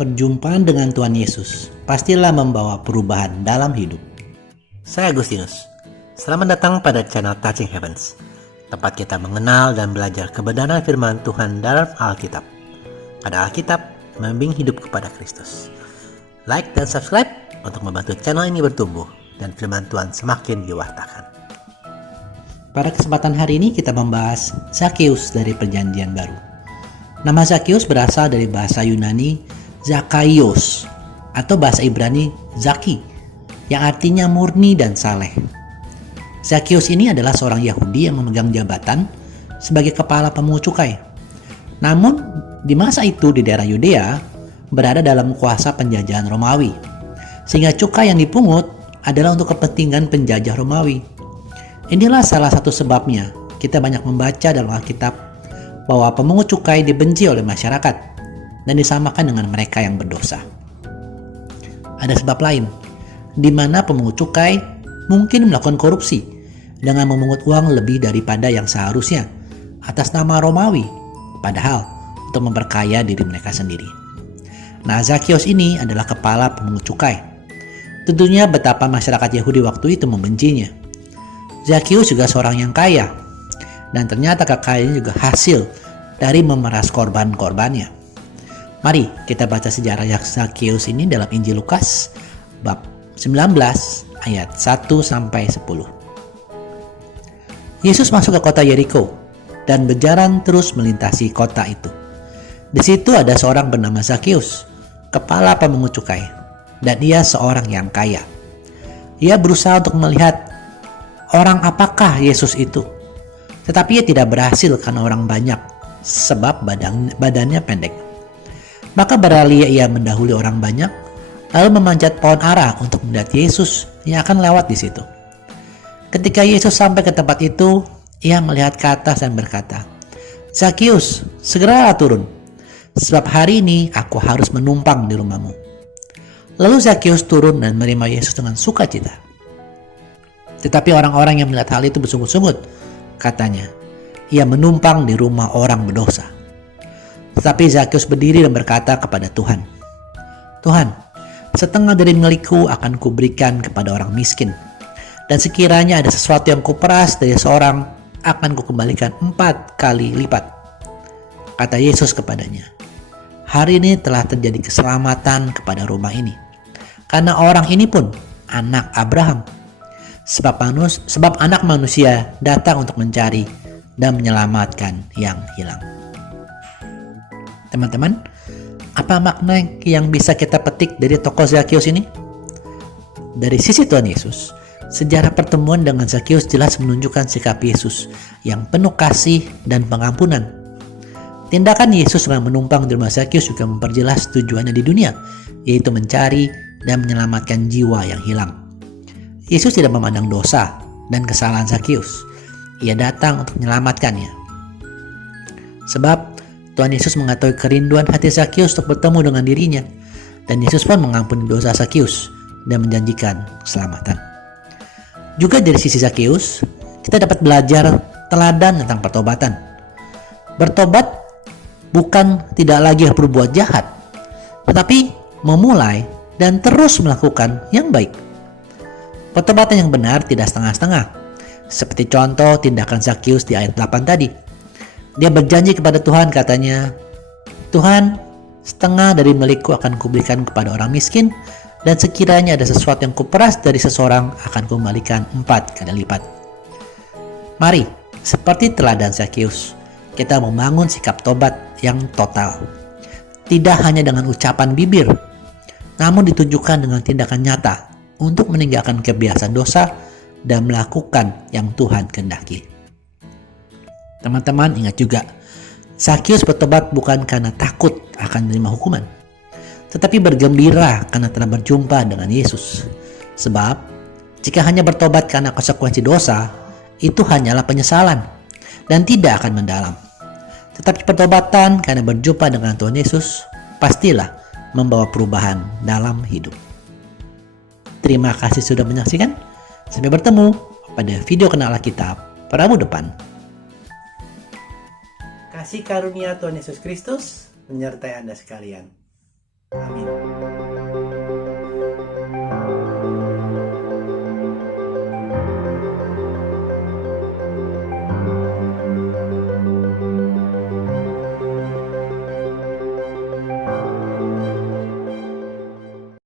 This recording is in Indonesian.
Perjumpaan dengan Tuhan Yesus pastilah membawa perubahan dalam hidup. Saya Agustinus. Selamat datang pada channel Touching Heavens, tempat kita mengenal dan belajar kebenaran firman Tuhan dalam Alkitab. Pada Alkitab, membimbing hidup kepada Kristus. Like dan subscribe untuk membantu channel ini bertumbuh dan firman Tuhan semakin diwartakan. Pada kesempatan hari ini kita membahas Zakheus dari Perjanjian Baru. Nama Zakheus berasal dari bahasa Yunani Zakaios atau bahasa Ibrani Zaki yang artinya murni dan saleh. Zakheus ini adalah seorang Yahudi yang memegang jabatan sebagai kepala pemungut cukai. Namun di masa itu di daerah Yudea berada dalam kuasa penjajahan Romawi, sehingga cukai yang dipungut adalah untuk kepentingan penjajah Romawi. Inilah salah satu sebabnya kita banyak membaca dalam Alkitab bahwa pemungut cukai dibenci oleh masyarakat dan disamakan dengan mereka yang berdosa. Ada sebab lain, di mana pemungut cukai mungkin melakukan korupsi dengan memungut uang lebih daripada yang seharusnya atas nama Romawi, padahal untuk memperkaya diri mereka sendiri. Nah, Zakheus ini adalah kepala pemungut cukai. Tentunya betapa masyarakat Yahudi waktu itu membencinya. Zakheus juga seorang yang kaya, dan ternyata kekayaannya juga hasil dari memeras korban-korbannya. Mari kita baca sejarah Zakheus ini dalam Injil Lukas bab 19 ayat 1-10. Yesus masuk ke kota Yeriko dan berjalan terus melintasi kota itu. Di situ ada seorang bernama Zakheus, kepala pemungut cukai, dan ia seorang yang kaya. Ia berusaha untuk melihat orang apakah Yesus itu, tetapi ia tidak berhasil karena orang banyak, sebab badannya pendek. Maka beralih ia mendahului orang banyak, lalu memanjat pohon ara untuk melihat Yesus yang akan lewat di situ. Ketika Yesus sampai ke tempat itu, ia melihat ke atas dan berkata, "Zakheus, segeralah turun, sebab hari ini aku harus menumpang di rumahmu." Lalu Zakheus turun dan menerima Yesus dengan sukacita. Tetapi orang-orang yang melihat hal itu bersungut-sungut, katanya, "Ia menumpang di rumah orang berdosa." Tetapi Zakheus berdiri dan berkata kepada Tuhan, "Tuhan, setengah dari milikku akan kuberikan kepada orang miskin, dan sekiranya ada sesuatu yang kuperas dari seorang, akan kukembalikan 4 kali lipat." Kata Yesus kepadanya, "Hari ini telah terjadi keselamatan kepada rumah ini, karena orang ini pun anak Abraham. Sebab anak manusia datang untuk mencari dan menyelamatkan yang hilang." Teman-teman, apa makna yang bisa kita petik dari tokoh Zakheus ini? Dari sisi Tuhan Yesus, sejarah pertemuan dengan Zakheus jelas menunjukkan sikap Yesus yang penuh kasih dan pengampunan. Tindakan Yesus dengan menumpang di rumah Zakheus juga memperjelas tujuannya di dunia, yaitu mencari dan menyelamatkan jiwa yang hilang. Yesus tidak memandang dosa dan kesalahan Zakheus. Ia datang untuk menyelamatkannya. Sebab Tuhan Yesus mengetahui kerinduan hati Zakheus untuk bertemu dengan dirinya, dan Yesus pun mengampuni dosa Zakheus dan menjanjikan keselamatan. Juga dari sisi Zakheus, kita dapat belajar teladan tentang pertobatan. Bertobat bukan tidak lagi berbuat jahat, tetapi memulai dan terus melakukan yang baik. Pertobatan yang benar tidak setengah-setengah, seperti contoh tindakan Zakheus di ayat 8 tadi. Dia berjanji kepada Tuhan, katanya, "Tuhan, setengah dari milikku akan kuberikan kepada orang miskin, dan sekiranya ada sesuatu yang kuperas dari seseorang, akan kukembalikan 4 kali lipat." Mari, seperti teladan Zakheus, kita membangun sikap tobat yang total. Tidak hanya dengan ucapan bibir, namun ditunjukkan dengan tindakan nyata untuk meninggalkan kebiasaan dosa dan melakukan yang Tuhan kehendaki. Teman-teman, ingat juga, Zakheus bertobat bukan karena takut akan menerima hukuman, tetapi bergembira karena telah berjumpa dengan Yesus. Sebab, jika hanya bertobat karena konsekuensi dosa, itu hanyalah penyesalan dan tidak akan mendalam. Tetapi pertobatan karena berjumpa dengan Tuhan Yesus, pastilah membawa perubahan dalam hidup. Terima kasih sudah menyaksikan. Sampai bertemu pada video Kenal Alkitab Rabu depan. Kasih karunia Tuhan Yesus Kristus menyertai Anda sekalian. Amin.